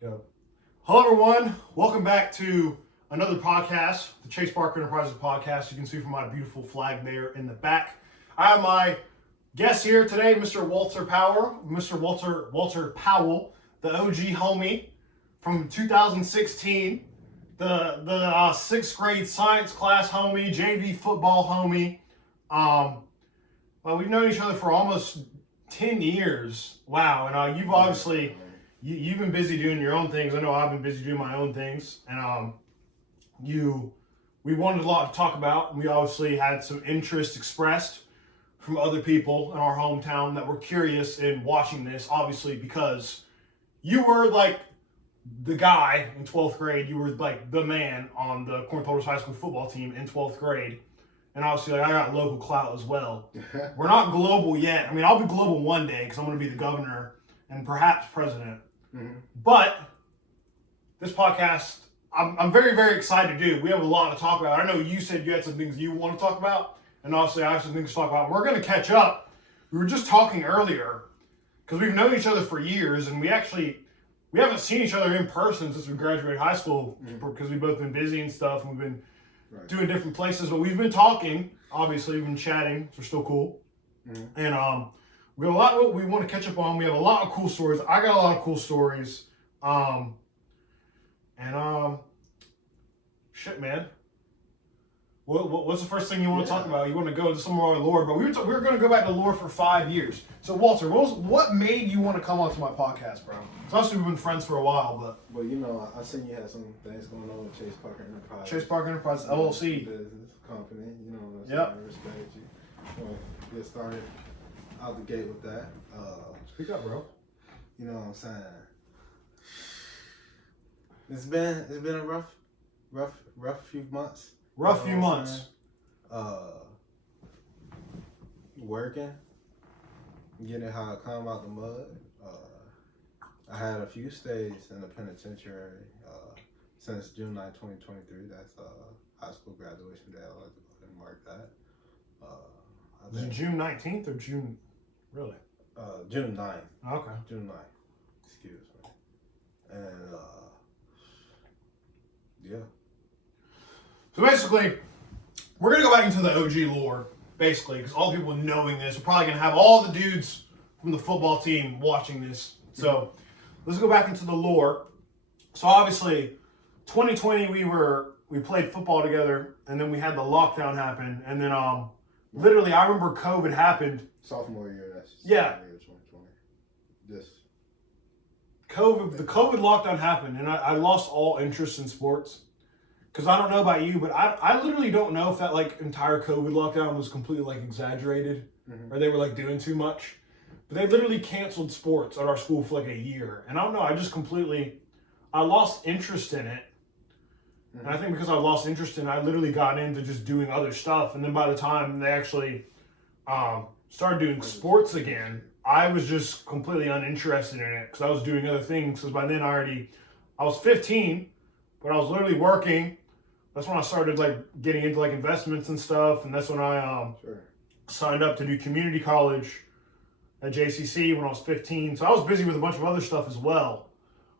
Go. Hello, everyone. Welcome back to another podcast, the Chase Parker Enterprises podcast. You can see from my beautiful flag there in the back. I have my guest here today, Mr. Walter Powell, Walter Powell, the OG homie from 2016, the sixth grade science class homie, JV football homie. Well, we've known each other for almost 10 years. Wow, and you've obviously. You've been busy doing your own things. I know I've been busy doing my own things. And we wanted a lot to talk about. And we obviously had some interest expressed from other people in our hometown that were curious in watching this, obviously, because you were like the guy in 12th grade. You were like the man on the Corn Totals High School football team in 12th grade. And obviously, like, I got local clout as well. We're not global yet. I mean, I'll be global one day because I'm going to be the governor and perhaps president. Mm-hmm. But this podcast, I'm very, very excited to do. We have a lot to talk about. I know you said you had some things you want to talk about, and obviously I have some things to talk about. We're going to catch up. We were just talking earlier because we've known each other for years, and we haven't seen each other in person since we graduated high school because we've both been busy and stuff, and we've been doing different places. But we've been talking. Obviously, we've been chatting, so we're still cool. Mm-hmm. And we have a lot we want to catch up on. We have a lot of cool stories. I got a lot of cool stories. Shit, man. What's the first thing you want to talk about? You want to go to some more lore, but we were going to go back to lore for 5 years. So, Walter, what made you want to come onto my podcast, bro? It's obviously we've been friends for a while, but... Well, you know, I seen you had some things going on with Chase Parker Enterprises. Chase Parker Enterprises, LLC. Business, company, you know, yep. I respect you. Well, get started out the gate with that. Speak up, bro. You know what I'm saying? It's been a rough few months. Rough few months. Working, getting how I come out the mud. I had a few stays in the penitentiary since June 9, 2023. That's high school graduation day. I like to go ahead and mark that. Is it June 19th or June? Really? June 9th. Okay. June 9th. Excuse me. And yeah. So basically, we're going to go back into the OG lore, basically, because all the people knowing this, we're probably going to have all the dudes from the football team watching this. So let's go back into the lore. So obviously, 2020, we played football together, and then we had the lockdown happen, and then literally, I remember COVID happened. Sophomore year, that's yeah. Year 2020. This. The COVID lockdown happened, and I lost all interest in sports. Because I don't know about you, but I literally don't know if that like entire COVID lockdown was completely like exaggerated or they were like doing too much. But they literally canceled sports at our school for like a year. And I don't know, I lost interest in it. And I think because I lost interest in it, I literally got into just doing other stuff. And then by the time they actually started doing sports again, I was just completely uninterested in it because I was doing other things. Because by then I was 15, but I was literally working. That's when I started like getting into like investments and stuff. And that's when I signed up to do community college at JCC when I was 15. So I was busy with a bunch of other stuff as well.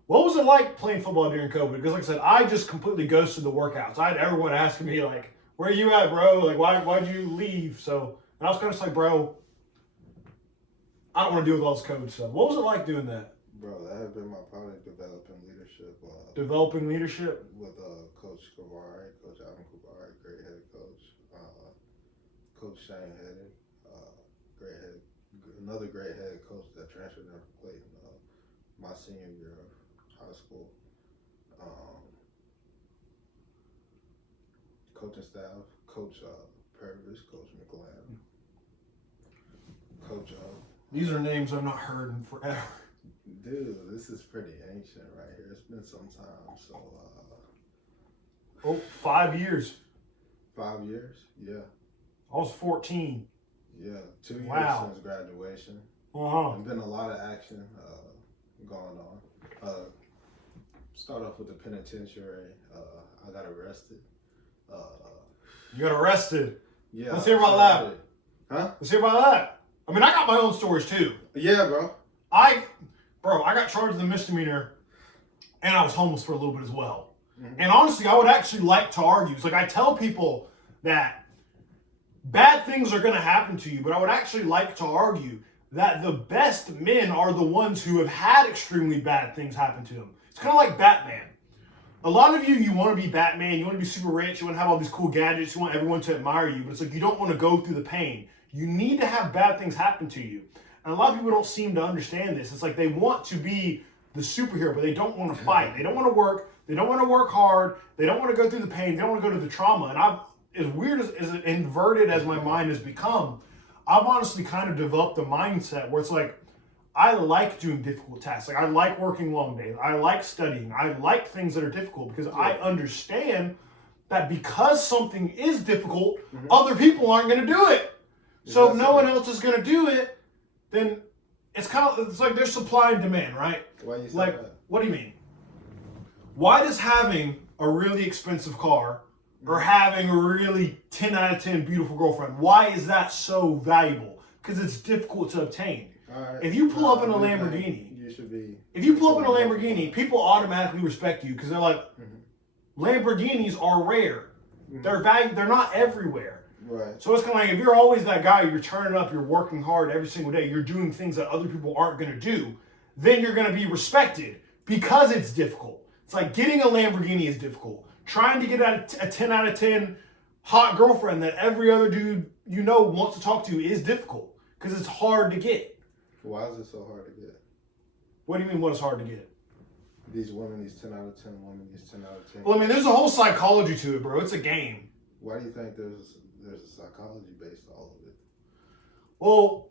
What was it like playing football during COVID? Because like I said, I just completely ghosted the workouts. I had everyone asking me like, where are you at, bro? Like, why'd you leave? So, and I was kind of just like, bro, I don't want to deal with all this COVID stuff. What was it like doing that? Bro, that has been my project, developing leadership. Developing leadership? With Coach Kavari, Coach Alvin Kavari, great head coach. Coach Shane Headed, another great head coach that transferred in from Clayton my senior year of high school. Coaching staff, Coach Purvis, Coach McGlynn, Coach These are names I've not heard in forever. Dude, this is pretty ancient right here. It's been some time, so 5 years. 5 years? Yeah. I was 14. Yeah, 2 years wow. Since graduation. There's been a lot of action going on. Start off with the penitentiary. I got arrested. You got arrested? Yeah. Let's hear about that. Huh? Let's hear about that. I mean, I got my own stories too. Yeah, bro. I got charged with a misdemeanor and I was homeless for a little bit as well. And honestly, I would actually like to argue. It's like I tell people that bad things are going to happen to you, but I would actually like to argue that the best men are the ones who have had extremely bad things happen to them. It's kind of like Batman. A lot of you want to be Batman, you want to be super rich, you want to have all these cool gadgets, you want everyone to admire you, but it's like you don't want to go through the pain. You need to have bad things happen to you. And a lot of people don't seem to understand this. It's like they want to be the superhero, but they don't want to fight. They don't want to work. They don't want to work hard. They don't want to go through the pain. They don't want to go to the trauma. And as weird as inverted as my mind has become, I've honestly kind of developed a mindset where it's like, I like doing difficult tasks. Like I like working long days. I like studying. I like things that are difficult because I understand that because something is difficult, other people aren't going to do it. So if no one else is going to do it, then it's like there's supply and demand, right? Why you say like, that? What do you mean? Why does having a really expensive car or having a really 10 out of 10 beautiful girlfriend, why is that so valuable? Because it's difficult to obtain. Right. If you pull up in a Lamborghini, you should be. If you pull up in a Lamborghini, people automatically respect you because they're like, Lamborghinis are rare. They're not everywhere. Right. So it's kind of like if you're always that guy, you're turning up, you're working hard every single day, you're doing things that other people aren't going to do, then you're going to be respected because it's difficult. It's like getting a Lamborghini is difficult. Trying to get a 10 out of 10 hot girlfriend that every other dude you know wants to talk to is difficult because it's hard to get. Why is it so hard to get? What do you mean what is hard to get? These women, these 10 out of 10 women, these 10 out of 10. Well, I mean, there's a whole psychology to it, bro. It's a game. Why do you think there's a psychology based to all of it? Well,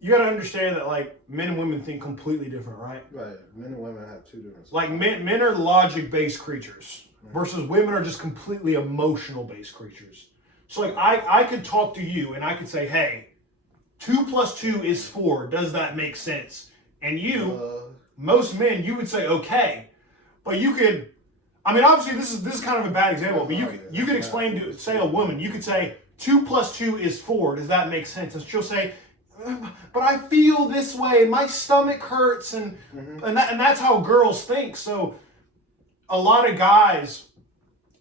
you got to understand that like men and women think completely different, right? Right. Men and women have two different. Like men are logic-based creatures versus women are just completely emotional-based creatures. So like I could talk to you and I could say, hey, 2 + 2 is 4. Does that make sense? And most men, you would say okay, but you could. I mean, obviously, this is kind of a bad example, but you could explain to say a woman. You could say 2 + 2 is 4. Does that make sense? And she'll say, but I feel this way. My stomach hurts, and that's how girls think. So a lot of guys,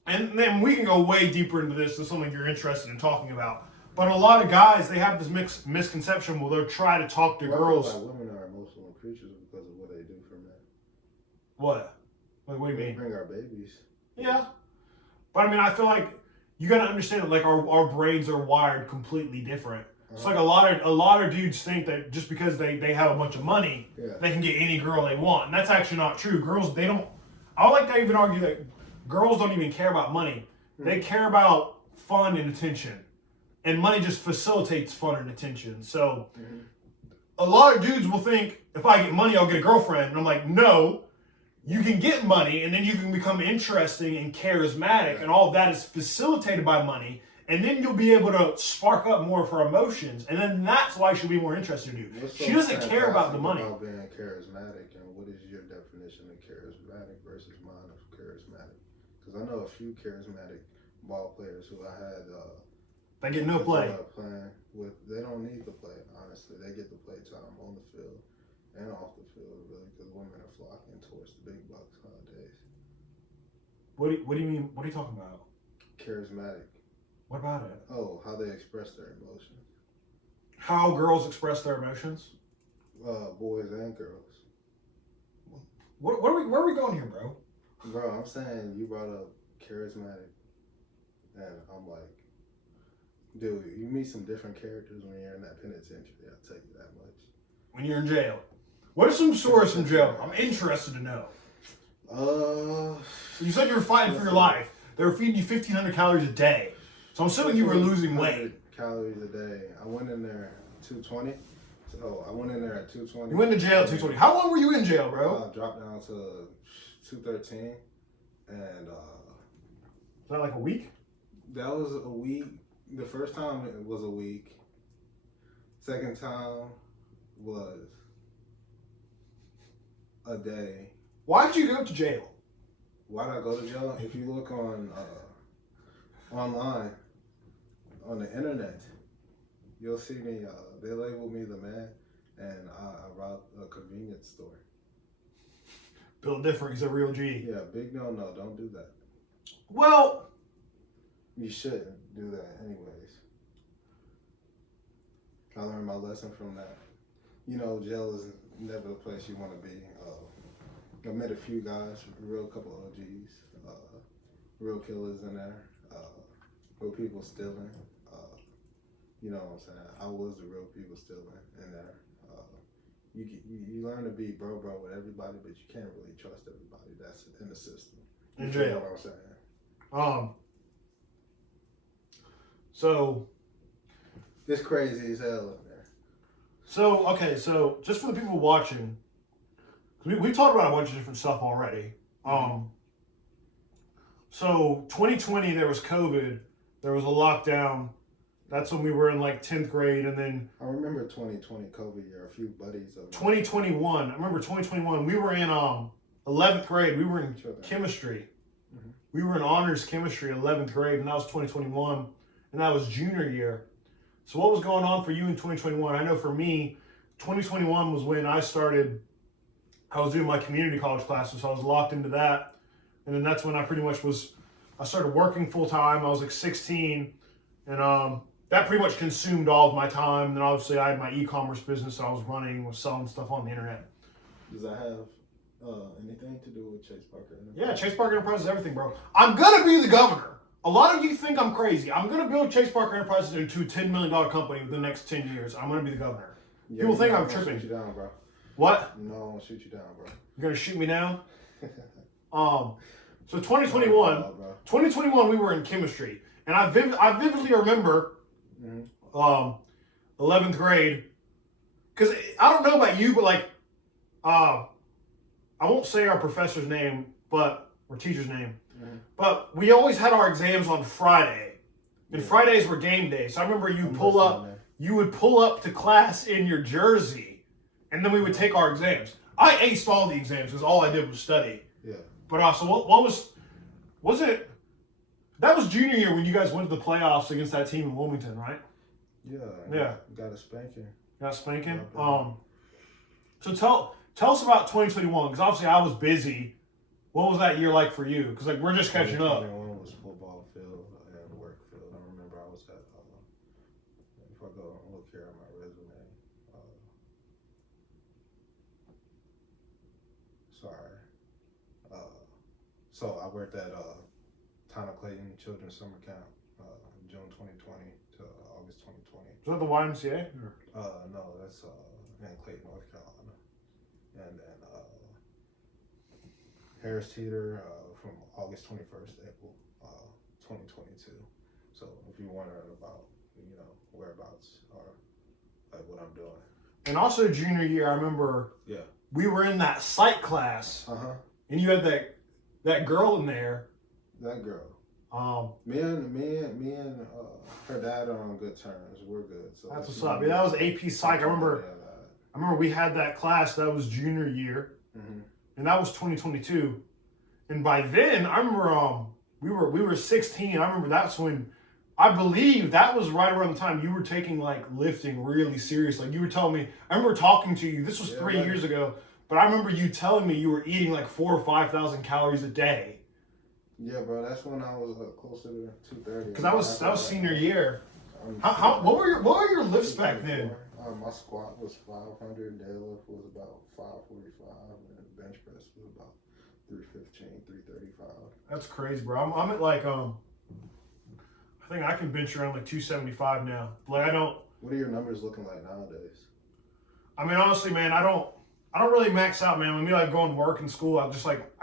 and then we can go way deeper into this. This is something you're interested in talking about. But a lot of guys, they have this misconception where they'll try to talk to girls. I feel like women are emotional creatures because of what they do for men. What? Like, what do you mean? Bring our babies. Yeah. But I mean, I feel like you got to understand that like our brains are wired completely different. It's like a lot of dudes think that just because they have a bunch of money, they can get any girl they want. And that's actually not true. Girls, they don't. I would like to even argue that girls don't even care about money. They care about fun and attention. And money just facilitates fun and attention. So a lot of dudes will think, if I get money, I'll get a girlfriend. And I'm like, no, you can get money and then you can become interesting and charismatic. And all of that is facilitated by money. And then you'll be able to spark up more of her emotions. And then that's why she'll be more interested in you. She doesn't care about the money. About being charismatic, and what is your definition of charismatic versus mine of charismatic? Because I know a few charismatic ball players who I had... they get no play. They don't need to play, honestly. They get the play time on the field and off the field, really, because women are flocking towards the big bucks nowadays. What do you mean? What are you talking about? Charismatic. What about it? Oh, how they express their emotions. How girls express their emotions? Boys and girls. Where are we going here, bro? Bro, I'm saying you brought up charismatic, and I'm like, dude, you meet some different characters when you're in that penitentiary. I'll tell you that much. When you're in jail. What are some stories from jail? I'm interested to know. So you said you were fighting for your life. They were feeding you 1,500 calories a day. So I'm assuming you were losing weight. Calories a day. I went in there at 220. So I went in there at 220. You went to jail at 220. How long were you in jail, bro? I dropped down to 213. And was that like a week? That was a week. The first time it was a week. Second time was a day. Why did you go to jail? Why did I go to jail? If you look on online, on the internet, you'll see me. They labeled me the man, and I robbed a convenience store. Built different. He's a real G. Yeah, big no. Don't do that. Well, You shouldn't do that anyways. I learned my lesson from that. You know, jail is never the place you want to be. I met a few guys, a real couple of OGs, real killers in there, real people stealing. You know what I'm saying? I was the real people stealing in there. You learn to be bro with everybody, but you can't really trust everybody that's in the system. In You know jail. what I'm saying? So It's crazy as hell in there. So just for the people watching, we've talked about a bunch of different stuff already. So 2020 there was COVID, there was a lockdown. That's when we were in like 10th grade, and then I remember 2020 COVID year. A few buddies of 2021. I remember 2021. We were in 11th grade. We were in chemistry. Mhm. We were in honors chemistry 11th grade, and that was 2021, and that was junior year. So what was going on for you in 2021? I know for me, 2021 was when I was doing my community college classes, so I was locked into that. And then that's when I started working full time. I was like 16, and that pretty much consumed all of my time. And then obviously I had my e-commerce business that I was running, was selling stuff on the internet. Does that have anything to do with Chase Parker? Yeah, Chase Parker Enterprises is everything, bro. I'm gonna be the governor. A lot of you think I'm crazy. I'm gonna build Chase Parker Enterprises into a $10 million company within the next 10 years. I'm gonna be the governor. Yeah, People think I'm I'm tripping. Shoot you down, bro. What? No, I'm gonna shoot you down, bro. You're gonna shoot me down? So 2021, Oh, bro. 2021, we were in chemistry, and I vividly remember, 11th grade, because I don't know about you, but like, I won't say our professor's name, or teacher's name, but we always had our exams on Friday, and Fridays were game day. So I remember you would pull up to class in your jersey, and then we would take our exams. I aced all the exams because all I did was study. Yeah. But so what was it? That was junior year when you guys went to the playoffs against that team in Wilmington, right? Yeah. Yeah. Got a spanking. Got a spanking. Yeah. So tell us about 2021 because obviously I was busy. What was that year like for you? Because like we're just catching up. 2021 was football field and work field. I remember I was at. If I go and look here at my resume. Sorry. So I worked at Tana Clayton Children's Summer Camp, June 2020 to August 2020. Is that the YMCA? No, that's in Clayton, North Carolina. And then Harris Teeter from August 21st to April 2022. So if you're wondering about, whereabouts or like what I'm doing. And also junior year, I remember we were in that psych class, and you had that girl in there. That girl. Me and her dad are on good terms. We're good. So that's what's up. Yeah, that was AP Psych. I remember we had that class. That was junior year, and that was 2022. And by then, I remember we were 16. I remember that's when I believe that was right around the time you were taking like lifting really serious. Like you were telling me. I remember talking to you. This was 3 years ago, but I remember you telling me you were eating like 4,000 or 5,000 calories a day. Yeah, bro, that's when I was closer to 230. Because that was senior year. What were your lifts back then? My squat was 500, deadlift was about 545, and bench press was about 315, 335. That's crazy, bro. I'm at like I think I can bench around like 275 now. Like I don't. What are your numbers looking like nowadays? I mean, honestly, man, I don't really max out, man. When me like going to work and school, I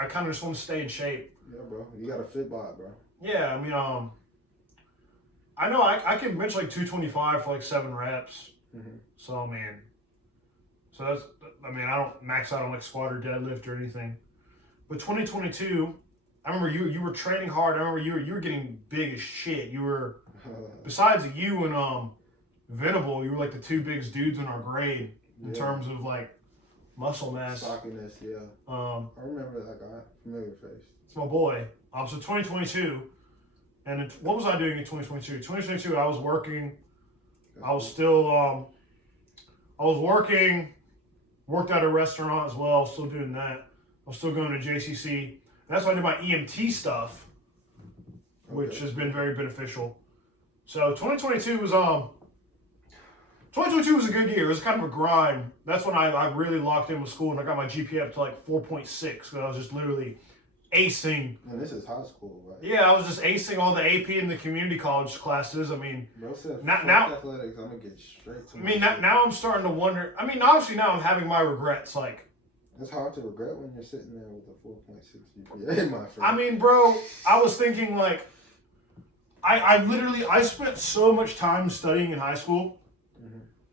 kind of just want to stay in shape. Yeah, bro. You got a fit bod, bro. Yeah, I mean, I know I can bench like 225 for like 7 reps. So, man. So that's, I mean, I don't max out on like squat or deadlift or anything. But 2022, I remember you were training hard. I remember you were getting big as shit. You were, besides you and Venable, you were like the 2 biggest dudes in our grade in terms of like muscle mass. Stockiness, yeah. I remember that guy. Familiar face. It's my boy. So 2022, and what was I doing in 2022? 2022, I was working. I was still, I was working, worked at a restaurant as well, still doing that. I was still going to JCC. That's why I did my EMT stuff, which has been very beneficial. So 2022 was a good year. It was kind of a grind. That's when I really locked in with school, and I got my GPA up to like 4.6 because I was just literally acing. And this is high school, right? Yeah, I was just acing all the AP and the community college classes. I mean, now athletics, I'm gonna get straight to. I mean, now I'm starting to wonder. I mean, obviously now I'm having my regrets. Like, it's hard to regret when you're sitting there with a 4.6 GPA, my friend. I mean, bro, I was thinking like, I spent so much time studying in high school.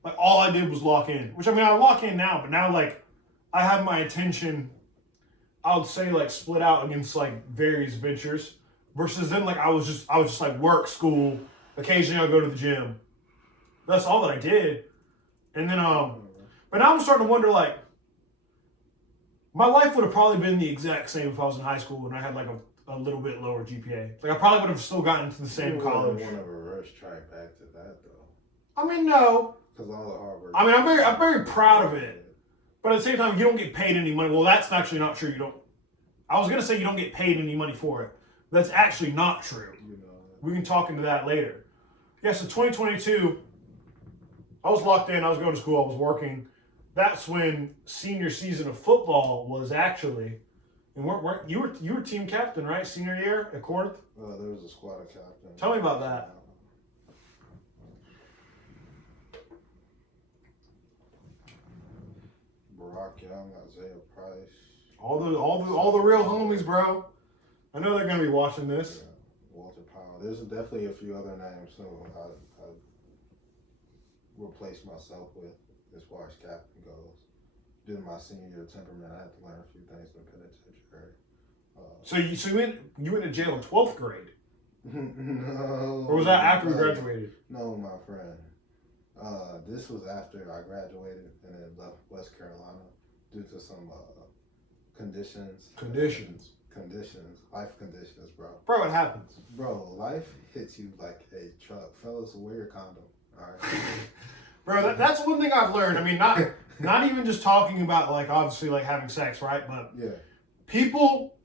Like, all I did was lock in. Which, I mean, I lock in now, but now, like, I have my attention, I would say, like, split out against, like, various ventures. Versus then, like, I was just like, work, school. Occasionally, I'll go to the gym. That's all that I did. And then, but now I'm starting to wonder, like, my life would have probably been the exact same if I was in high school and I had, like, a little bit lower GPA. Like, I probably would have still gotten into the same college. You want to reverse track back to that, though. I mean, no. Because all the hard work. I mean, I'm very proud of it, but at the same time, you don't get paid any money. Well, that's actually not true. You don't. I was gonna say you don't get paid any money for it. That's actually not true. We can talk into that later. Yeah, so 2022, I was locked in. I was going to school. I was working. That's when senior season of football was actually. And weren't you were team captain, right? Senior year at Corinth. There was a squad captain. Tell me about that. Rock Young, Isaiah Price. All the real homies, bro. I know they're gonna be watching this. Yeah. Walter Powell. There's definitely a few other names who I replaced myself with as far as captain goes. During my senior year temperament, I had to learn a few things in the penitentiary. So you went to jail in 12th grade? No. Or was that after we graduated? No, my friend. This was after I graduated and then left West Carolina due to some conditions. Life conditions, bro. Bro, it happens. Bro, life hits you like a truck. Fellas, wear your condom. All right. Bro, that's one thing I've learned. I mean, not even just talking about like obviously like having sex, right? But yeah, people,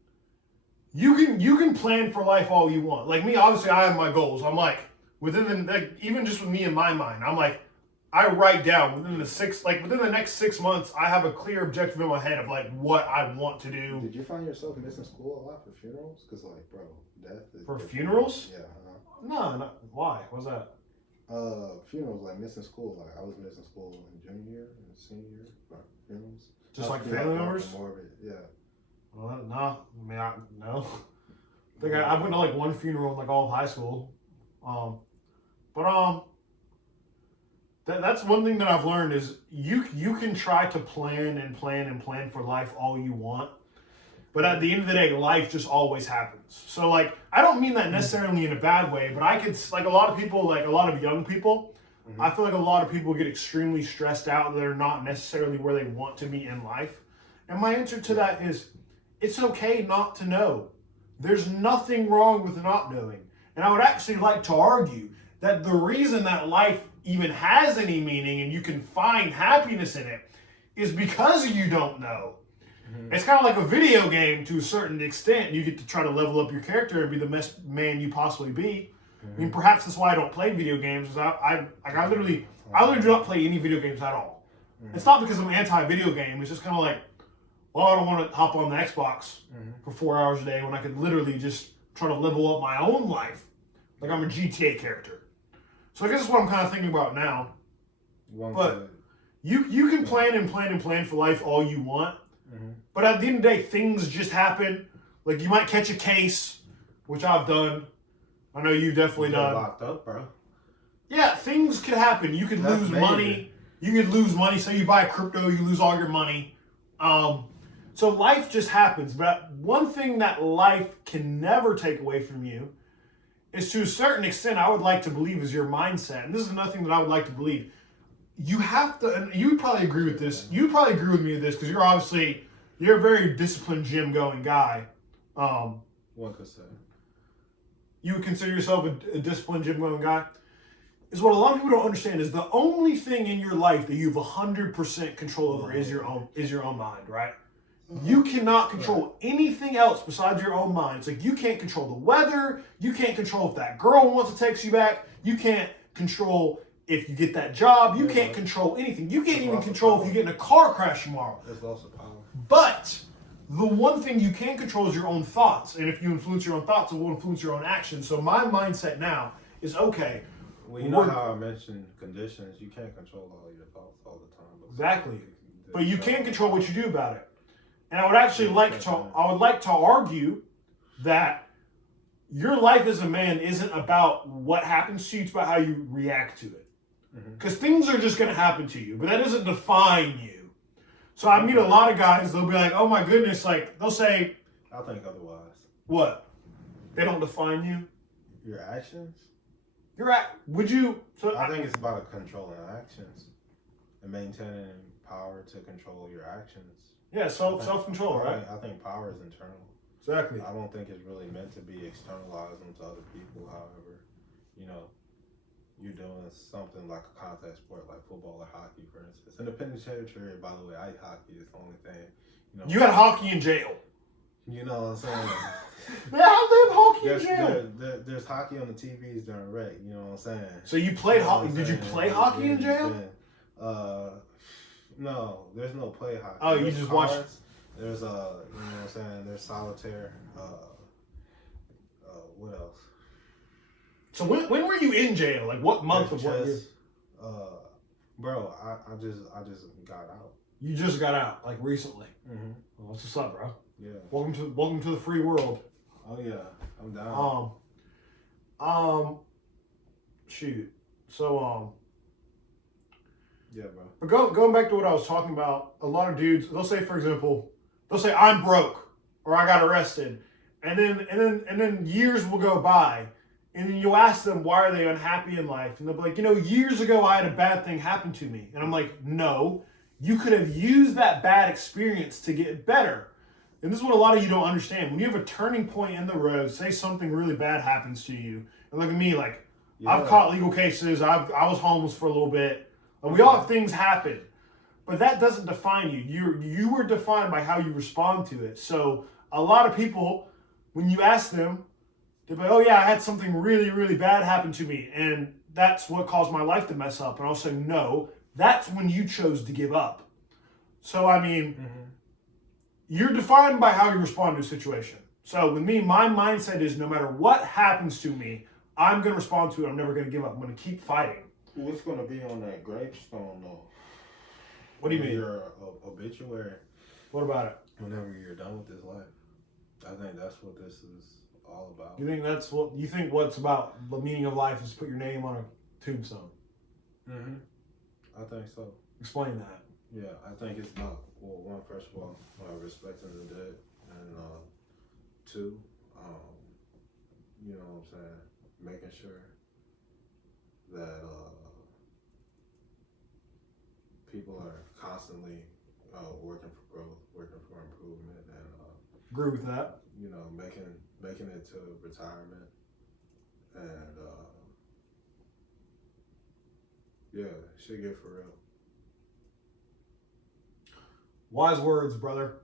you can plan for life all you want. Like me, obviously, I have my goals. I'm like within the like, even just with me in my mind, I'm like I write down within the next 6 months, I have a clear objective in my head of like what I want to do. Did you find yourself missing school a lot for funerals? Because like, bro, death is for funerals? Yeah. No, not why? What's that? Funerals, like missing school. Like I was missing school in junior year and senior year, but funerals. Just like family members? Morbid. Yeah. Well, no. I mean, no. I think I went to like one funeral in like all of high school. That's one thing that I've learned is you can try to plan for life all you want, but at the end of the day, life just always happens. So like, I don't mean that necessarily in a bad way, but I could like a lot of people, like a lot of young people, I feel like a lot of people get extremely stressed out. They're not necessarily where they want to be in life. And my answer to that is, it's okay not to know. There's nothing wrong with not knowing. And I would actually like to argue that the reason that life even has any meaning and you can find happiness in it is because you don't know. It's kind of like a video game to a certain extent. You get to try to level up your character and be the best man you possibly be. I mean, perhaps that's why I don't play video games. Is I literally do not play any video games at all. It's not because I'm anti-video game. It's just kind of like, well, I don't want to hop on the Xbox for 4 hours a day when I could literally just try to level up my own life. Like I'm a GTA character. So I guess that's what I'm kind of thinking about now. But you can plan for life all you want. But at the end of the day, things just happen. Like you might catch a case, which I've done. I know you've definitely done. Locked up, bro. Yeah, things could happen. You could lose money. You could lose money. Say you buy crypto, you lose all your money. So life just happens. But one thing that life can never take away from you is, to a certain extent, I would like to believe, is your mindset. And this is another thing that I would like to believe. You have to, and you would probably agree with this. You probably agree with me with this because you're a very disciplined gym going guy. One could say. You would consider yourself a disciplined gym going guy. Is what a lot of people don't understand is the only thing in your life that you have 100% control over is your own mind, right? You cannot control anything else besides your own mind. It's like you can't control the weather. You can't control if that girl wants to text you back. You can't control if you get that job. You can't control anything. You can't even control if you get in a car crash tomorrow. There's lots of power. But the one thing you can control is your own thoughts. And if you influence your own thoughts, it will influence your own actions. So my mindset now is, okay. Well, you know how I mentioned conditions. You can't control all your thoughts all the time. Exactly. But you can control what you do about it. And I would actually like to argue that your life as a man isn't about what happens to you, it's about how you react to it. Because things are just going to happen to you, but that doesn't define you. So I meet a lot of guys, they'll be like, oh my goodness, like, they'll say... I think otherwise. What? They don't define you? Your actions? Would you... So I think it's about controlling actions and maintaining power to control your actions. Yeah, self-control, right? I think power is internal. Exactly. I don't think it's really meant to be externalized onto other people. However, you know, you're doing something like a contact sport like football or hockey, for instance. In the penitentiary, by the way, ice hockey is the only thing. You had hockey in jail. You know what I'm saying? They have hockey in jail. There's hockey on the TVs during rec. You know what I'm saying? So you played hockey? Did you play hockey in jail? No, there's no play hockey. Oh, you just watch. There's you know what I'm saying? There's solitaire. What else? So when were you in jail? Like what month of what year? Bro, I just got out. You just got out, like recently. Well, what's up, bro? Yeah. Welcome to the free world. Oh yeah, I'm down. Shoot. So Yeah, bro. But going back to what I was talking about, a lot of dudes, they'll say, for example, I'm broke or I got arrested, and then years will go by, and then you'll ask them why are they unhappy in life, and they'll be like, years ago I had a bad thing happen to me, and I'm like, no, you could have used that bad experience to get better. And this is what a lot of you don't understand. When you have a turning point in the road, say something really bad happens to you, and look at me, like I've caught legal cases, I was homeless for a little bit. We all have things happen, but that doesn't define you. You were defined by how you respond to it. So a lot of people, when you ask them, they're like, oh yeah, I had something really, really bad happen to me, and that's what caused my life to mess up. And I'll say, no, that's when you chose to give up. So, I mean, you're defined by how you respond to a situation. So with me, my mindset is no matter what happens to me, I'm going to respond to it. I'm never going to give up. I'm going to keep fighting. What's going to be on that gravestone, though? What do you mean? Your obituary. What about it? Whenever you're done with this life. I think that's what this is all about. You think what's about the meaning of life is to put your name on a tombstone? I think so. Explain that. Yeah, I think it's about, well, one, first of all, respecting the dead, and two, you know what I'm saying, making sure that people are constantly working for growth, working for improvement, and agree with that. You know, making it to retirement, and yeah, shit get for real. Wise words, brother.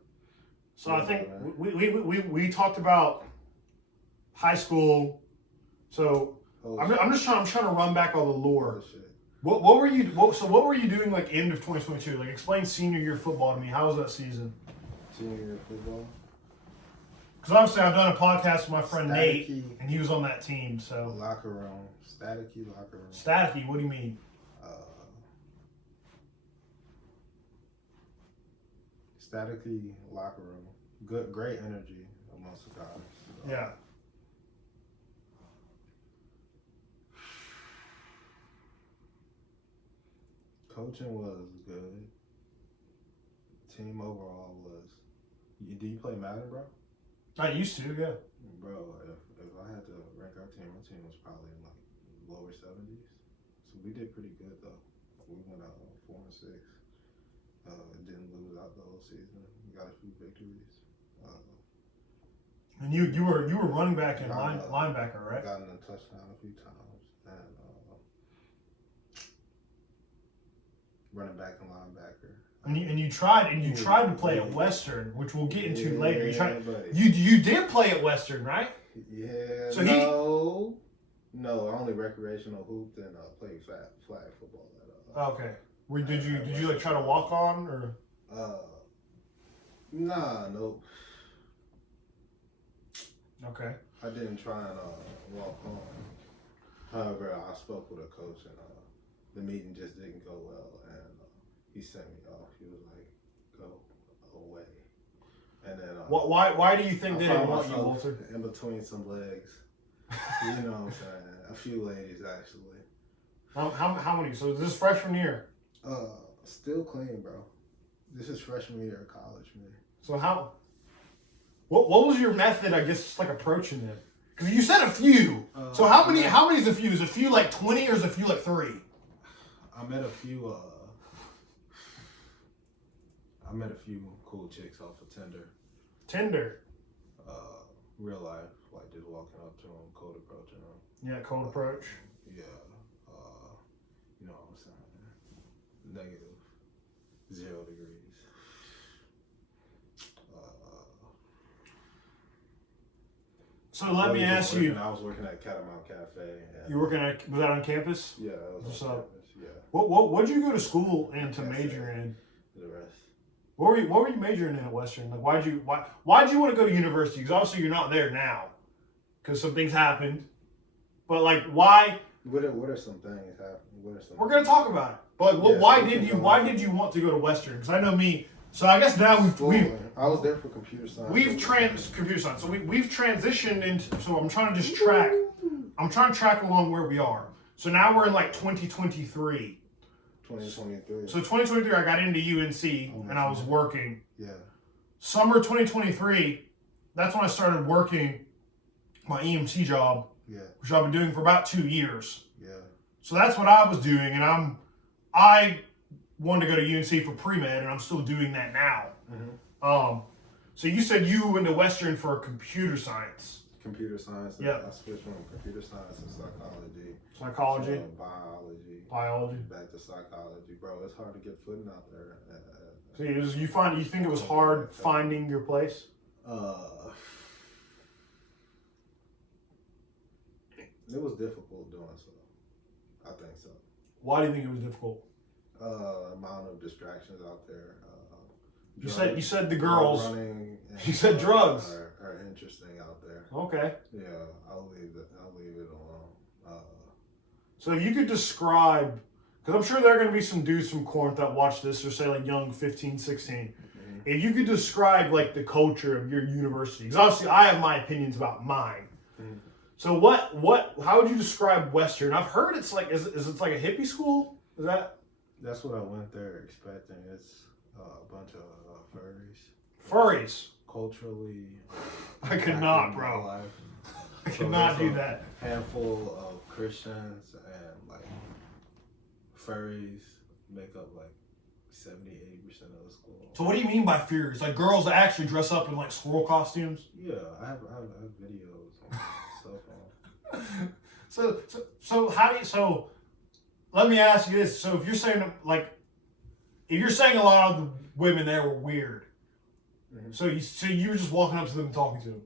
So yeah, I think we talked about high school. So I'm trying to run back all the lore. What were you doing like end of 2022? Like explain senior year football to me. How was that season? Senior year football. Because obviously I've done a podcast with my friend Nate, and he was on that team. So locker room, staticky locker room. Staticky? What do you mean? Staticky locker room. Great energy amongst the guys. Yeah. Coaching was good. Team overall was. Do you play Madden, bro? I used to, yeah. Bro, if I had to rank our team was probably in like lower 70s. So we did pretty good though. We went out 4-6. Didn't lose out the whole season. We got a few victories. And you were running back and linebacker, right? Gotten a touchdown a few times, and running back and linebacker. And you tried to play at Western, which we'll get into later. Buddy. You did play at Western, right? Yeah. So no, only recreational hooped and played flag football. Okay. Did you like try to walk on or? Nah, nope. Okay. I didn't try and walk on. However, I spoke with a coach and the meeting just didn't go well, and he sent me off. He was like, "Go away." And then why do you think they didn't want you, myself Walter? in between some legs. You know what I'm saying? A few ladies actually. How many? So this is freshman year. Still clean, bro. This is freshman year of college, man. So what was your method? I guess like approaching them, because you said a few. So how many is a few? Is a few like 20 or is a few like 3? I met a few. I met a few cool chicks off of Tinder. Tinder. Real life, like just walking up to them, cold approaching them. Yeah, cold approach. Yeah. You know what I'm saying? Negative 0 degrees. So let me ask you. I was working at Catamount Cafe. You working at? Was that on campus? Yeah, it was on campus. Yeah. What did you go to school and to major in? The rest. What were you majoring in at Western? Like why'd you want to go to university? Because obviously you're not there now, because some things happened. But like why? What are some things happening? We're gonna talk about it. But why did you want to go to Western? Because I know me. So I guess now I was there for computer science. Computer science. So we've transitioned into. So I'm trying to just track. I'm trying to track along where we are. So now we're in like 2023. 2023. So 2023, I got into UNC and I was working. Yeah. Summer 2023, that's when I started working my EMC job. Yeah. Which I've been doing for about 2 years. Yeah. So that's what I was doing, and I wanted to go to UNC for pre-med, and I'm still doing that now. Mm-hmm. So you said you went to Western for computer science. Computer science. Yeah. I switched from computer science to psychology. Psychology. Biology. Back to psychology, bro. It's hard to get footing out there. So you think it was hard finding your place? It was difficult doing so. I think so. Why do you think it was difficult? Amount of distractions out there. You said the girls. Running. You said drugs are interesting out there. Okay. Yeah, I'll leave it alone. So you could describe, because I'm sure there are going to be some dudes from Corinth that watch this, or say like young 15, 16. Mm-hmm. If you could describe like the culture of your university, because obviously I have my opinions about mine. Mm-hmm. So how would you describe Western? I've heard it's like, is it like a hippie school? Is that? That's what I went there expecting. It's a bunch of furries. Furries? Culturally. I could not, bro. I could not do that. Handful of Christians and like furries make up like 70-80% of the school. So what do you mean by furries? Like girls that actually dress up in like squirrel costumes? Yeah, I have videos on my cell phone. So let me ask you this. So if you're saying a lot of the women there were weird, mm-hmm. so you were just walking up to them and talking to them.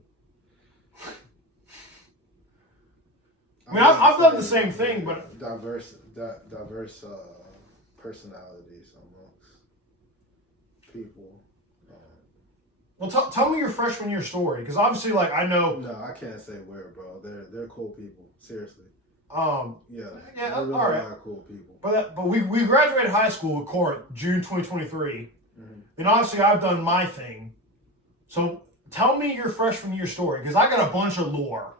I mean, I've done the same thing, but diverse personalities amongst people. Well, tell me your freshman year story, because obviously, like I know. No, I can't say where, bro. They're cool people. Seriously. Yeah. Really all right. Cool people. But we graduated high school at Corinth June 2023, mm-hmm. and obviously I've done my thing. So tell me your freshman year story, because I got a bunch of lore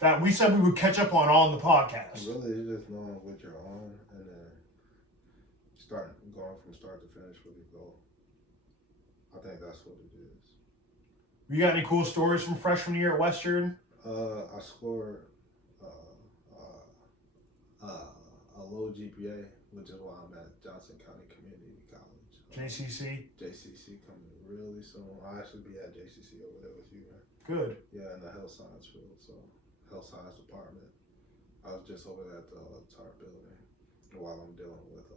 that we said we would catch up on the podcast. Really, you just know what you're on, and then going from start to finish with your goal. I think that's what it is. You got any cool stories from freshman year at Western? I scored a low GPA, which is why I'm at Johnson County Community College. JCC coming really soon. I'll actually be at JCC over there with you, man. Good. Yeah, in the health science field, so health science department. I was just over there at the TARP building while I'm dealing with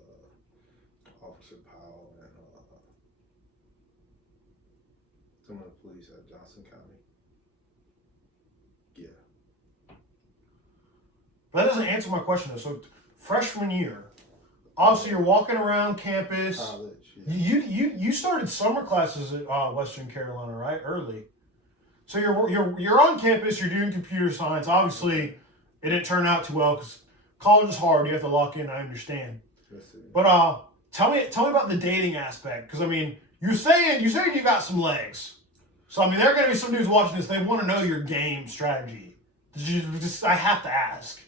Officer Powell and Some of the police at Johnson County. Yeah. That doesn't answer my question though. So freshman year, obviously you're walking around campus. College. Yeah. You started summer classes at Western Carolina, right? Early. So you're on campus. You're doing computer science. Obviously, it didn't turn out too well because college is hard. You have to lock in. I understand. But tell me about the dating aspect, because I mean, you're saying you got some legs. So I mean, there are going to be some dudes watching this. They want to know your game strategy. I have to ask.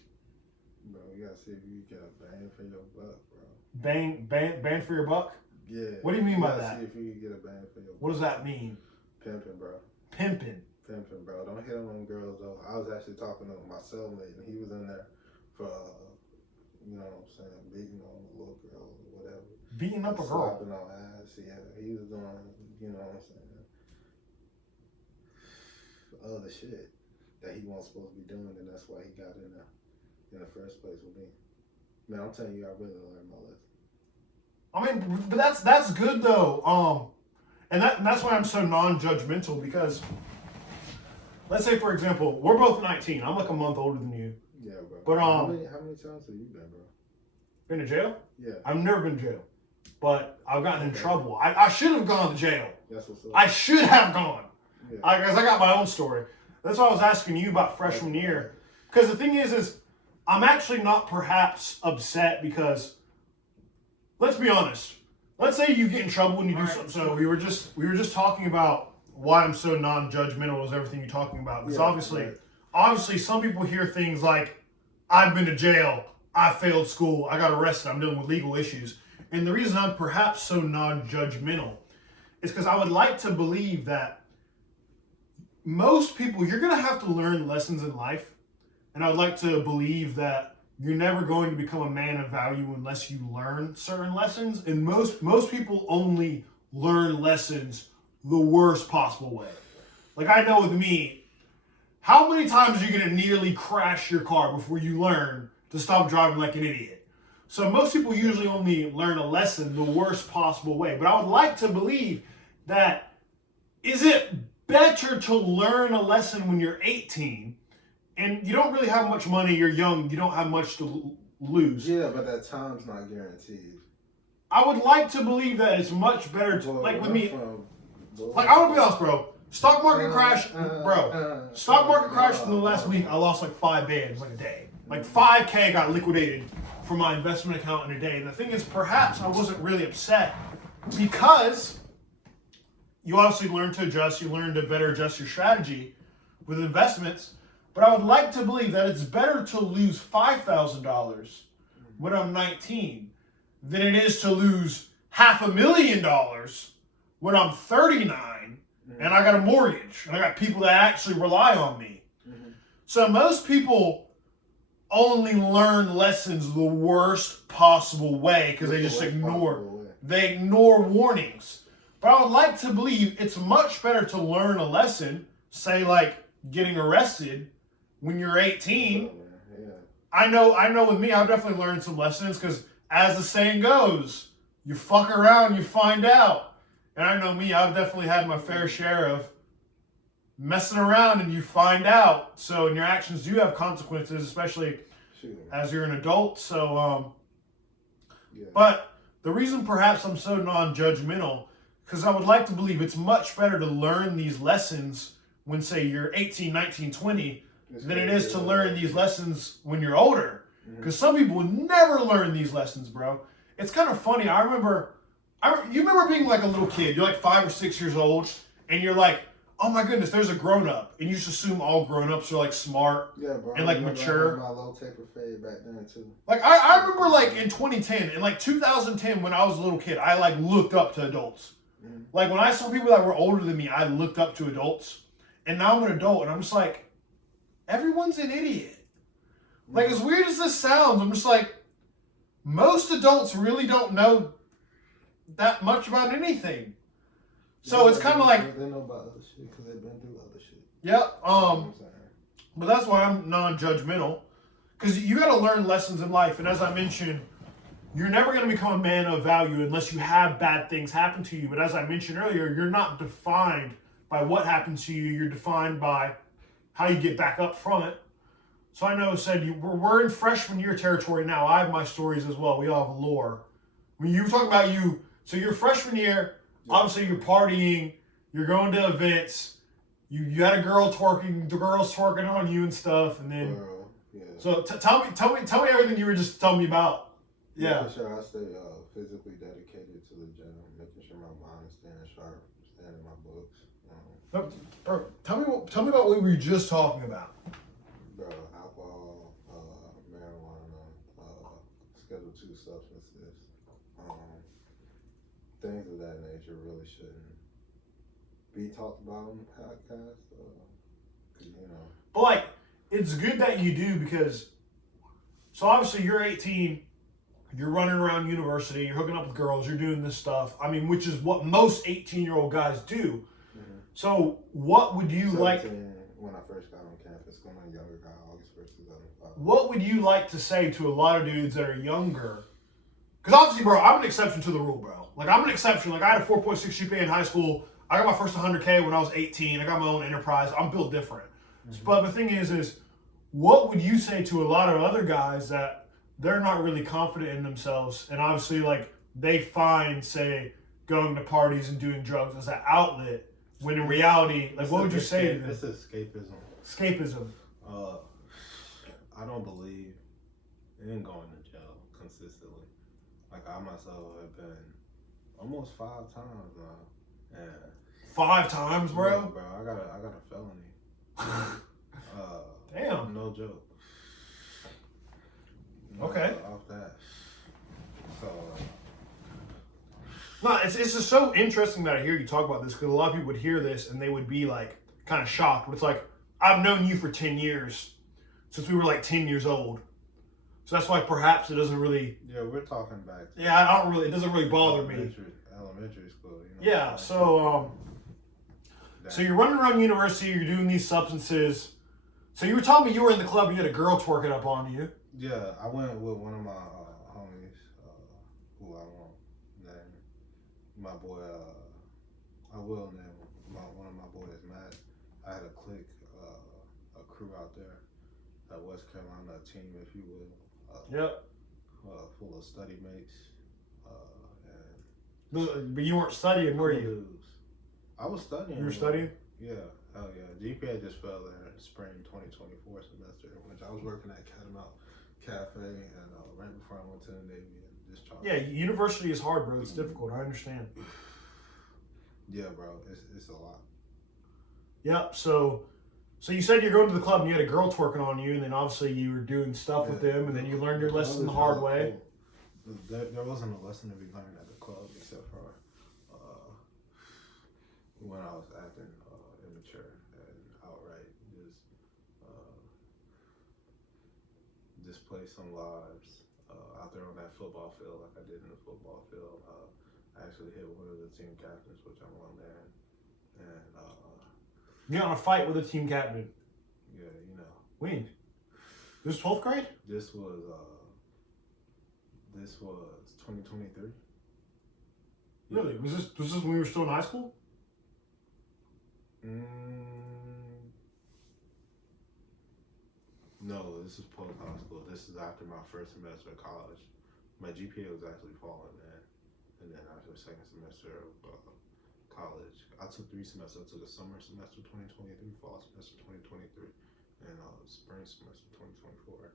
Bro, you gotta see if you get a bang for your buck, bro. Bang for your buck? Yeah. What do you mean by that? See if you can get a bang for your buck. What does that mean? Pimping, bro. Pimping, bro. Don't hit on them girls though. I was actually talking to my cellmate, and he was in there for, you know what I'm saying, beating on a little girl or whatever. Beating up a girl. Slapping on ass. Yeah, he was doing, you know what I'm saying, other shit that he wasn't supposed to be doing, and that's why he got in there in the first place with me. Man, I'm telling you, I really learned my lesson. I mean, but that's good though. And that's why I'm so non-judgmental, because let's say, for example, we're both 19. I'm like a month older than you. Yeah, bro. But how many times have you been, bro? Been to jail? Yeah. I've never been to jail, but I've gotten in trouble. I should have gone to jail. That's what's up. I should have gone. Yeah. Because I got my own story. That's why I was asking you about freshman year. Because the thing is I'm actually not perhaps upset because, let's be honest. Let's say you get in trouble when you do something. So we were just talking about why I'm so non-judgmental is everything you're talking about. Because obviously some people hear things like, I've been to jail, I failed school, I got arrested, I'm dealing with legal issues. And the reason I'm perhaps so non-judgmental is because I would like to believe that most people, you're going to have to learn lessons in life. And I would like to believe that you're never going to become a man of value unless you learn certain lessons. And most people only learn lessons the worst possible way. Like I know with me, how many times are you going to nearly crash your car before you learn to stop driving like an idiot? So most people usually only learn a lesson the worst possible way. But I would like to believe that, is it better to learn a lesson when you're 18 and you don't really have much money, you're young, you don't have much to lose? Yeah, but that time's not guaranteed. I would like to believe that it's much better to, like with me, like I would be honest, bro. Stock market crash, bro. Stock market crashed in the last week. I lost like 5 bands, like a day. Like 5K got liquidated from my investment account in a day. And the thing is, perhaps I wasn't really upset because you obviously learn to adjust. You learn to better adjust your strategy with investments. But I would like to believe that it's better to lose $5,000 when I'm 19 than it is to lose $500,000 when I'm 39 and I got a mortgage and I got people that actually rely on me. Mm-hmm. So most people only learn lessons the worst possible way because they just ignore warnings. But I would like to believe it's much better to learn a lesson, say like getting arrested when you're 18. Yeah. I know with me, I've definitely learned some lessons because as the saying goes, you fuck around, you find out. And I know me, I've definitely had my fair share of messing around and you find out. So, and your actions do have consequences, especially as you're an adult. So, but the reason perhaps I'm so non-judgmental, because I would like to believe it's much better to learn these lessons when, say, you're 18, 19, 20, than it is to learn these lessons when you're older. Because some people would never learn these lessons, bro. It's kind of funny. You remember being like a little kid. You're like 5 or 6 years old, and you're like, oh my goodness, there's a grown-up. And you just assume all grown-ups are like smart and like mature. I had my low taper fade back then too. Like I remember like in 2010, in like 2010 when I was a little kid, I like looked up to adults. Mm-hmm. Like when I saw people that were older than me, I looked up to adults. And now I'm an adult, and I'm just like, everyone's an idiot. Like, as weird as this sounds, I'm just like, most adults really don't know that much about anything. So it's kind of like, they know about other shit because they've been through other shit. Yep. But that's why I'm non-judgmental, because you got to learn lessons in life. And as I mentioned, you're never going to become a man of value unless you have bad things happen to you. But as I mentioned earlier, you're not defined by what happens to you. You're defined by how you get back up from it. So I know, we're in freshman year territory now. I have my stories as well. We all have a lore. When you were talking about you, so your freshman year, obviously you're partying, you're going to events, you had a girl twerking, the girl's twerking on you and stuff, and then. Yeah. So tell me everything you were just telling me about. Yeah. Making sure I stay physically dedicated to the gym, making sure my mind is staying sharp, staying in my books. Bro, tell me about what we were just talking about. Bro, alcohol, marijuana, Schedule II substances, things of that nature really shouldn't be talked about on the podcast. But like, it's good that you do because, so obviously you're 18, you're running around university, you're hooking up with girls, you're doing this stuff. I mean, which is what most 18-year-old guys do. Mm-hmm. So what would you like? When I first got on campus, going on a younger guy, August 1st, 2005. What would you like to say to a lot of dudes that are younger? Because obviously, bro, I'm an exception to the rule, bro. Like, I'm an exception. Like, I had a 4.6 GPA in high school. I got my first 100K when I was 18. I got my own enterprise. I'm built different. Mm-hmm. But the thing is what would you say to a lot of other guys that they're not really confident in themselves, and obviously, like, they find, say, going to parties and doing drugs as an outlet, when in reality, like, what would you say to them? It's escapism. Escapism. I don't believe in going to jail consistently. Like, I myself have been almost 5 times now. And 5 times, bro? Yeah, bro, I got a felony. Damn. No joke. Okay. Off that. So. No, it's just so interesting that I hear you talk about this, because a lot of people would hear this and they would be like kind of shocked. But it's like, I've known you for 10 years, since we were like 10 years old. So that's why perhaps it doesn't really. Yeah, we're talking back. It doesn't really bother me. Elementary school. Yeah. So you're running around university. You're doing these substances. So you were telling me you were in the club and you had a girl twerking up on you. Yeah, I went with one of my homies, who I won't name. My boy, I will name one of my boys, Matt. I had a clique, a crew out there at West Carolina, a team, if you will. Yep. Full of study mates. But you weren't studying, were you? I was studying. You were studying? Yeah, hell yeah. GPA just fell in spring 2024 semester, which I was working at Catamount Cafe, and right before I went to the Navy and discharged. Yeah, university is hard, bro. It's difficult. I understand. Yeah, bro. It's a lot. Yep. So you said you're going to the club and you had a girl twerking on you, and then obviously you were doing stuff with them, and then you learned your lesson the hard way. Cool. There wasn't a lesson to be learned at the club except for when I was acting immature and outright just play some lives out there on that football field like I did in the football field. I actually hit one of the team captains, which I'm on there, and you got in a fight with a team captain. Yeah, you know. When? This was 12th grade? This was 2023. Really? Was this when we were still in high school? No, this is post high school. This is after my first semester of college. My GPA was actually falling then, and then after the second semester of college, I took 3 semesters. I took a summer semester 2023, fall semester 2023, and spring semester 2024.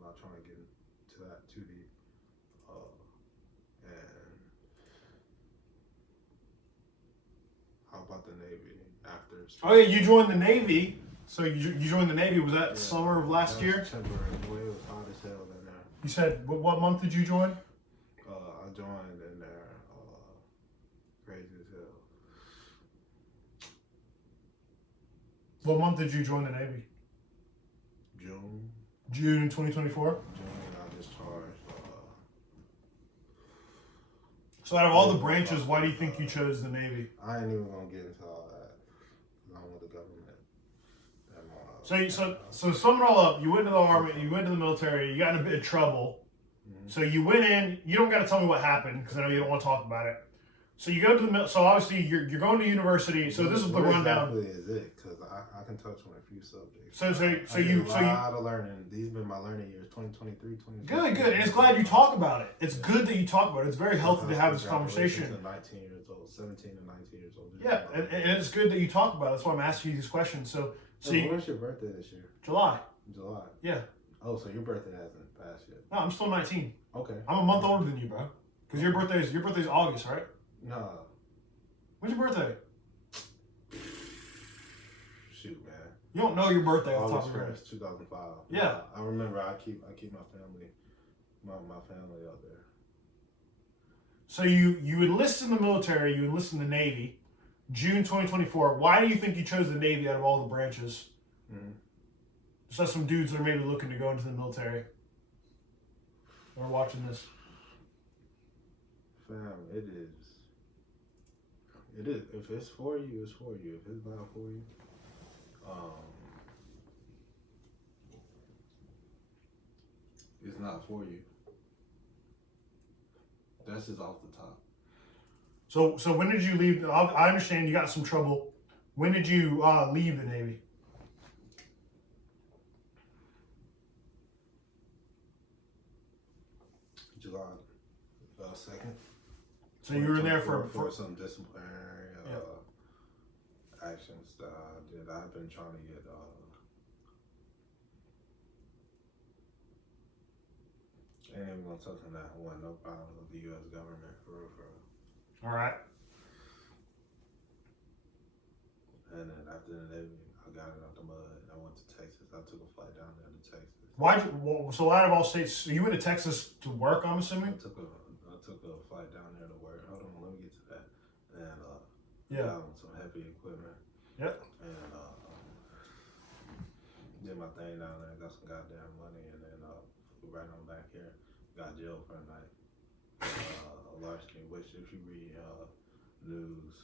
Not trying to get into that too deep. And how about the Navy after? Oh yeah, you joined the Navy. So you joined the Navy. Was that summer of last year? Temporary. The way it was hot as hell in there. You said what month did you join? I joined in there. Crazy as hell. What month did you join the Navy? June. June 2024. June, I discharged. So out of all the branches, why do you think you chose the Navy? I ain't even gonna get into all that. Not with the government. So sum it all up. You went to the army. You went to the military. You got in a bit of trouble. Mm-hmm. So you went in. You don't got to tell me what happened because I know you don't want to talk about it. So you go to the so obviously you're going to university. So this is the rundown. Exactly is it? Because I can touch on a few subjects. So I did a lot of learning. These have been my learning years, 2023, 2023. Good, and it's glad you talk about it. It's good that you talk about it. It's very healthy to have this conversation. 19 years old, 17 and 19 years old. Yeah, and it's good that you talk about it. That's why I'm asking you these questions. So when's your birthday this year? July. July. Yeah. Oh, so your birthday hasn't passed yet? No, I'm still 19. Okay. I'm a month older than you, bro. Because your birthday's August, right? No. When's your birthday? Shoot, man. You don't know your birthday off the top August of your head. 1st, 2005. Yeah. I remember. I keep my family, my family out there. So you enlist in the military. You enlist in the Navy. June 2024. Why do you think you chose the Navy out of all the branches? Mm-hmm. Just some dudes that are maybe looking to go into the military. Or watching this. Fam, it is. It is. If it's for you, it's for you. If it's not for you, it's not for you. That's just off the top. So when did you leave? I understand you got some trouble. When did you leave the Navy? July 2nd. So you were in there for some disciplinary actions that I did. I've been trying to get. Ain't even gonna touch on that. I want no problem with the U.S. government for real. All right. And then after the Navy, I got it out the mud. I went to Texas. I took a flight down there to Texas. So out of all states, so you went to Texas to work, I'm assuming? I took a flight down there to work. Hold on, let me get to that. And got on some heavy equipment. Yep. And did my thing down there. Got some goddamn money, and then flew right on back here. Got jailed for a night. Larceny, which if you read news,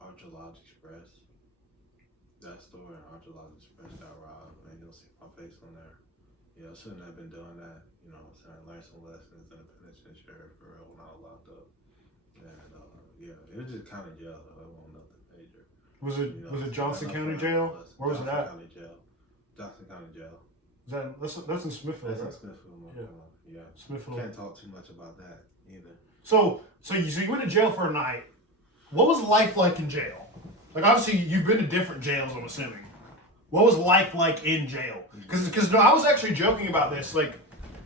Archaeology Express. That store in Archaeology Express got robbed, and you'll see my face on there. Yeah, I shouldn't have been doing that. You know what I'm saying? Learn some lessons in the penitentiary for real when I was locked up. And yeah, it was just kind of jail though. It wasn't nothing major. Was it Johnson County Jail? Where was it at? Johnson County Jail. That's in Smithfield. That's in right? Smithfield. Yeah. Smithfield. Can't talk too much about that either. So you went to jail for a night. What was life like in jail? Like obviously you've been to different jails, I'm assuming. What was life like in jail? Because no, I was actually joking about this. Like,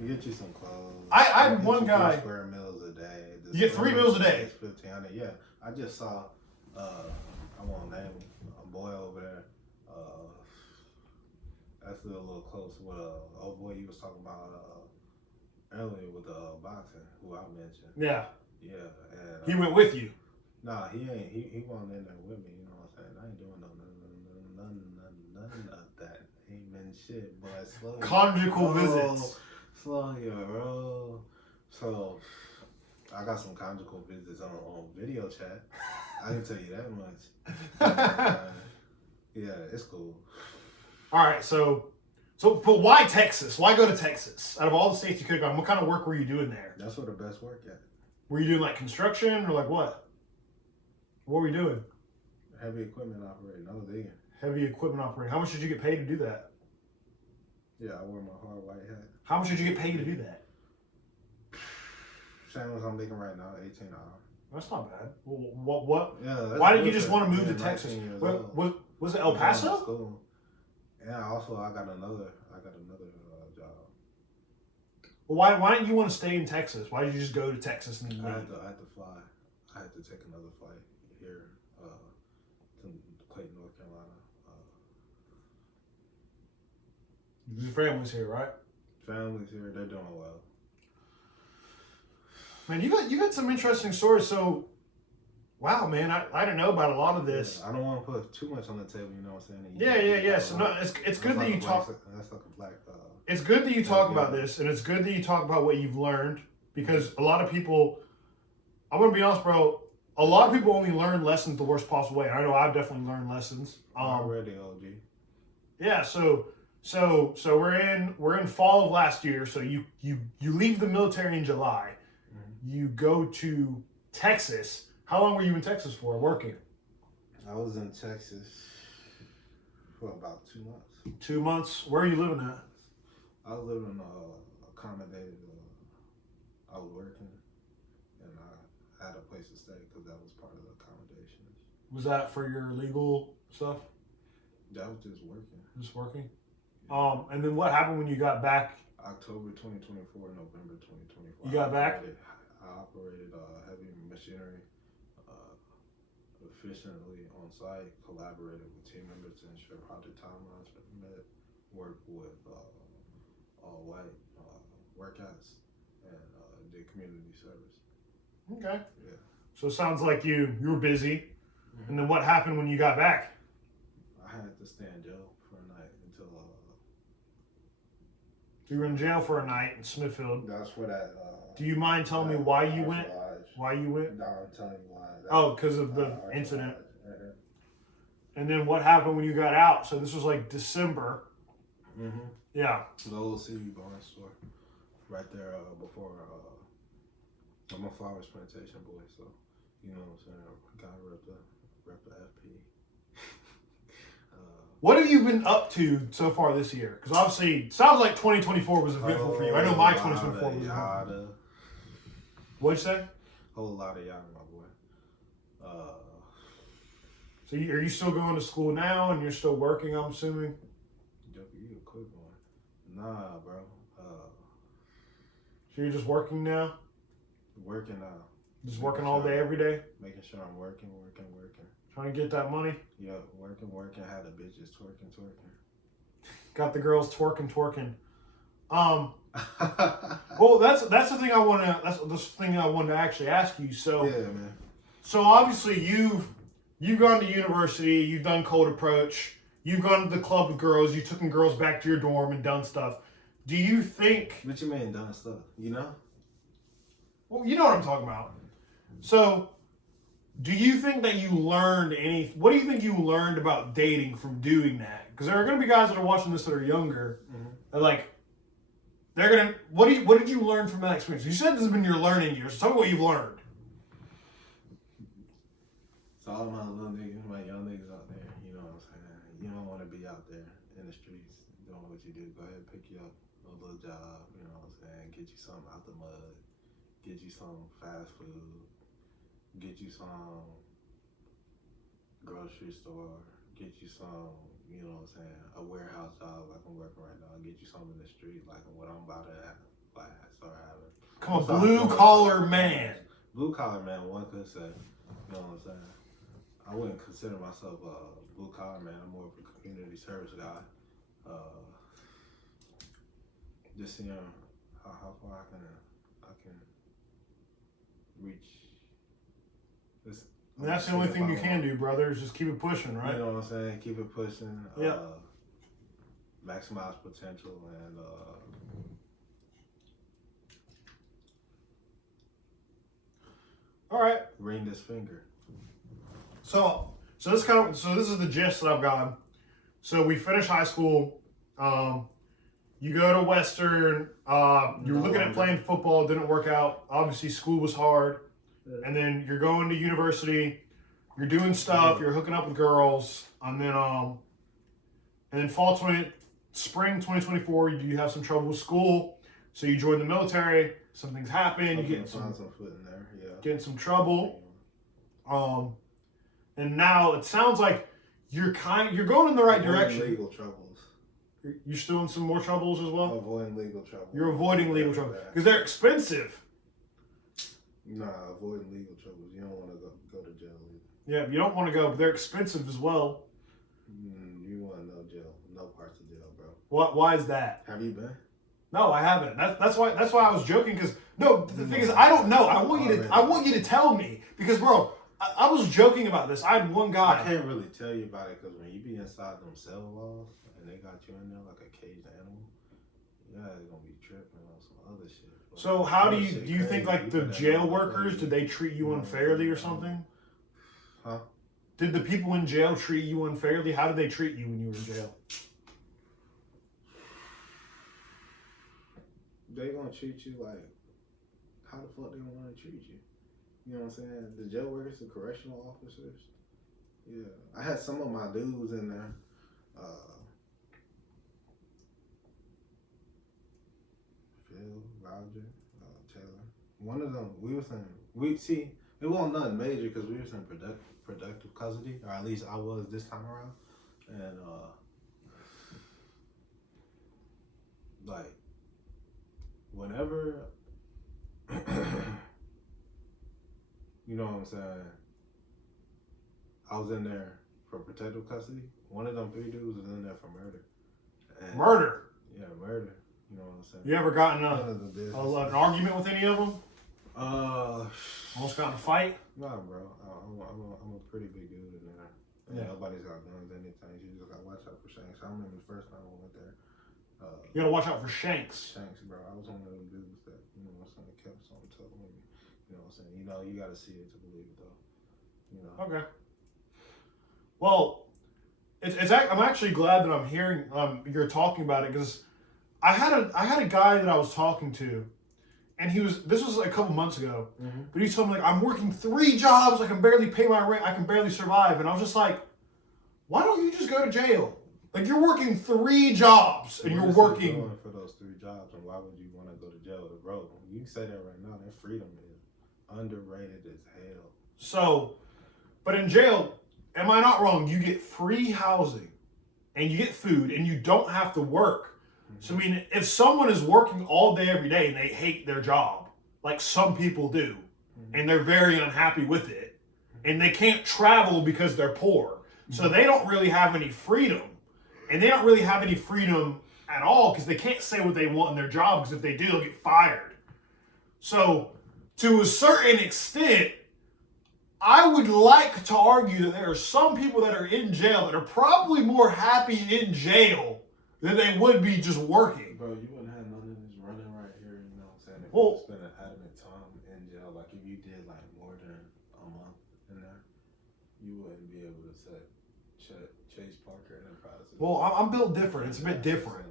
you get you some clothes. I had one guy. 3 square meals a day. You get 3 meals a day. 1,500. Yeah, I just saw. I won't name a boy over there. That's a little close with old boy you was talking about earlier with the boxing, who I mentioned. Yeah. Yeah, and He went with you. Nah, he ain't. He wasn't in there with me. You know what I'm saying? I ain't doing none of that. Ain't been shit, but slow. Conjugal visits. Slow here, bro. So I got some conjugal visits on video chat. I can tell you that much. Yeah, it's cool. All right, so but why Texas? Why go to Texas? Out of all the states you could have gone, what kind of work were you doing there? That's where the best work at. Were you doing like construction or like what? What were you doing? Heavy equipment operating. I was digging. Heavy equipment operating. How much did you get paid to do that? Yeah, I wore my hard white hat. How much did you get paid to do that? Same as I'm making right now, $18. That's not bad. Well, what? Yeah. Why did you just want to move to Texas? Was it El Paso? Yeah. Also, I got another job. Well, why didn't you want to stay in Texas? Why did you just go to Texas and I had to fly. I had to take another flight here to Clayton, North Carolina. Your family's here, right? Family's here. They're doing well. Man, you got some interesting stories. So, wow, man, I didn't know about a lot of this. Yeah, I don't want to put too much on the table. You know what I'm saying? Yeah. So no, it's good that you talk. That's like a black. It's good that you talk about this, and it's good that you talk about what you've learned, because a lot of people. I'm gonna be honest, bro. A lot of people only learn lessons the worst possible way. I know I've definitely learned lessons. Already, OG. Yeah. So So we're in fall of last year. So you leave the military in July. You go to Texas. How long were you in Texas for working? I was in Texas for about 2 months. 2 months. Where are you living at? I was living accommodated. I was working, and I had a place to stay because that was part of the accommodations. Was that for your legal stuff? That was just working. Just working. And then what happened when you got back? October 2024, November 2024. You got back? I operated heavy machinery efficiently on site, collaborated with team members to ensure project timelines were met, worked with all white workouts, and did community service. Okay. Yeah. So it sounds like you were busy. Mm-hmm. And then what happened when you got back? I had to stay in jail for a night until. You were in jail for a night in Smithfield. That's where that. Do you mind telling me why you went? Why you went? No, I'm telling you why. Oh, because of the incident. And then what happened when you got out? So this was like December. Mm-hmm. Yeah. The old CB Barnes store, right there before. I'm a flowers plantation boy, so you know what I'm saying. Gotta rep the FP. What have you been up to so far this year? Because obviously, sounds like 2024 was eventful for you. I know my 2024 was eventful. What'd you say? Whole lot of yada, my boy. So are you still going to school now, and you're still working? I'm assuming. You a quick one. Nah, bro. So you're just working now? Working now. Just working all day, every day? Making sure I'm working. Trying to get that money? Yeah, working. Had the bitches twerking. Got the girls twerking. Well, that's the thing I want to. That's the thing I wanted to actually ask you. So yeah, man. So obviously you've gone to university. You've done cold approach. You've gone to the club with girls. You've taken girls back to your dorm and done stuff. Do you think? What you mean done stuff? You know? Well, you know what I'm talking about. So, do you think that you learned any? What do you think you learned about dating from doing that? Because there are going to be guys that are watching this that are younger, that like. They're gonna. What did you learn from that experience? You said this has been your learning years. So tell me what you've learned. So all my little niggas, my young niggas out there, you know what I'm saying? You don't want to be out there in the streets doing what you do. Go ahead, pick you up a little job. You know what I'm saying? Get you something out the mud. Get you some fast food. Get you some grocery store. Get you some, you know what I'm saying, a warehouse job like I'm working right now. Get you something in the street like what I'm about to have, like start having. Come on, blue collar man. Blue collar man, one could say. You know what I'm saying? I wouldn't consider myself a blue collar man. I'm more of a community service guy. Just seeing how far I can reach. And that's the only thing you can do, brother, is just keep it pushing, right? You know what I'm saying? Keep it pushing. Yeah. Maximize potential and all right. ring this finger. So this is the gist that I've gotten. So we finish high school. You go to Western. You were looking at playing football. Didn't work out. Obviously, school was hard. And then you're going to university, you're doing stuff, you're hooking up with girls, and then spring 2024, you have some trouble with school, so you join the military. Some things happen, you get some foot in there, get in some trouble, and now it sounds like you're going in the right direction. Legal troubles. You're still in some more troubles as well. Avoiding legal trouble. You're avoiding legal trouble because they're expensive. Nah, avoiding legal troubles. You don't want to go to jail either. Yeah, you don't want to go, but they're expensive as well. You want no jail, no parts of jail, bro. Why is that? Have you been? No, I haven't. That's why I was joking because the thing is I don't know. I want you to tell me because bro, I was joking about this. I had one guy. I can't really tell you about it because when you be inside them cell walls and they got you in there like a caged animal, yeah, it's gonna be tripping on some other shit. So how do you think like the jail workers, did they treat you unfairly or something? Huh? Did the people in jail treat you unfairly? How did they treat you when you were in jail? they gonna treat you like how the fuck they want to treat you. You know what I'm saying? The jail workers, the correctional officers. Yeah, I had some of my dudes in there. Phil, Roger, Taylor. One of them, it wasn't nothing major because we was in productive custody, or at least I was this time around, and like whenever, you know what I'm saying, I was in there for protective custody. One of them 3 dudes was in there for murder. And, Murder? Yeah, murder. You know what I'm saying? You ever gotten an argument with any of them? Almost got in a fight? Nah, bro. I'm a pretty big dude in there. Yeah. Nobody's got guns, anything. You just gotta watch out for Shanks. I remember the first time I went there. You gotta watch out for Shanks. Shanks, bro. I was one of them dudes that, you know what I'm saying, kept something telling me. You know what I'm saying? You gotta see it to believe it, though. You know? Okay. Well, I'm actually glad that I'm hearing you're talking about it, because I had a guy that I was talking to, and this was like a couple months ago, but he told me, like, I'm working 3 jobs, I can barely pay my rent, I can barely survive, and I was just like, why don't you just go to jail? Like, you're working 3 jobs, and you're working for those 3 jobs, and why would you want to go to jail? Bro, you can say that right now. That freedom is underrated as hell. So, but in jail, am I not wrong? You get free housing, and you get food, and you don't have to work. So, I mean, if someone is working all day, every day, and they hate their job, like some people do, and they're very unhappy with it, and they can't travel because they're poor, so they don't really have any freedom. And they don't really have any freedom at all because they can't say what they want in their job, because if they do, they'll get fired. So, to a certain extent, I would like to argue that there are some people that are in jail that are probably more happy in jail than they would be just working. Bro, you wouldn't have none of this running right here, you know what I'm saying? If Well, you spend an adamant time in jail, like if you did like more than a month in there, you wouldn't be able to say Chase Parker Enterprises. Well, I'm built different. It's a bit different.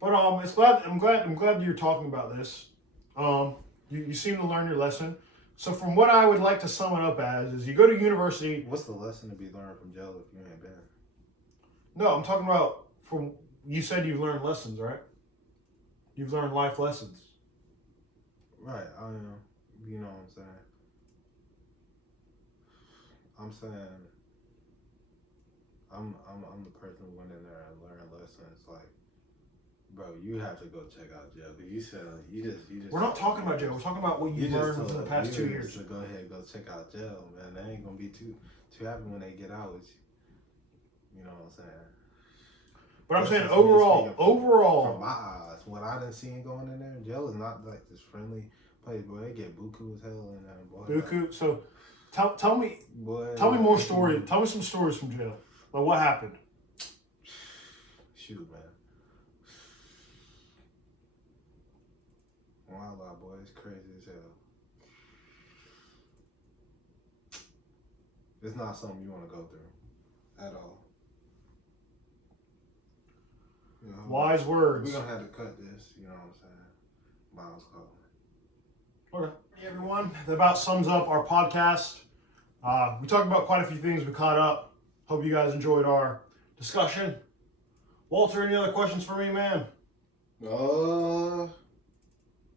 But I'm glad you're talking about this. You seem to learn your lesson. So from what I would like to sum it up as is, you go to university. What's the lesson to be learned from jail if you ain't been? No, I'm talking about you said you've learned lessons, right? You've learned life lessons. Right, I am. You know what I'm saying? I'm saying I'm the person who went in there and learned lessons. Like, bro, you have to go check out jail. You said you just. We're not talking about jail. We're talking about what you've learned within the past 2 years. So go ahead, go check out jail, man. They ain't gonna be too happy when they get out with you. You know what I'm saying? But I'm saying overall, from my eyes, what I done seen going in there, jail is not like this friendly place, boy. They get buku as hell in there, boy. Buku. So, tell me more stories. Tell me some stories from jail. Like, what happened? Shoot, man. Wow, boy, it's crazy as hell. It's not something you want to go through at all. You know, Wise words. We're gonna have to cut this. You know what I'm saying? Miles calling. Okay. Hey everyone, that about sums up our podcast. We talked about quite a few things. We caught up. Hope you guys enjoyed our discussion. Walter, any other questions for me, man?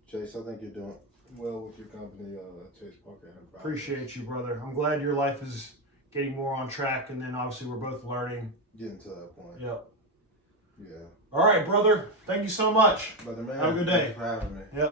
Chase, I think you're doing well with your company, Chase Parker Enterprises. Appreciate you, brother. I'm glad your life is getting more on track, and then obviously we're both learning. Getting to that point. Yep. Yeah. All right, brother. Thank you so much. Brother, man. Have a good day. Thanks for having me. Yep.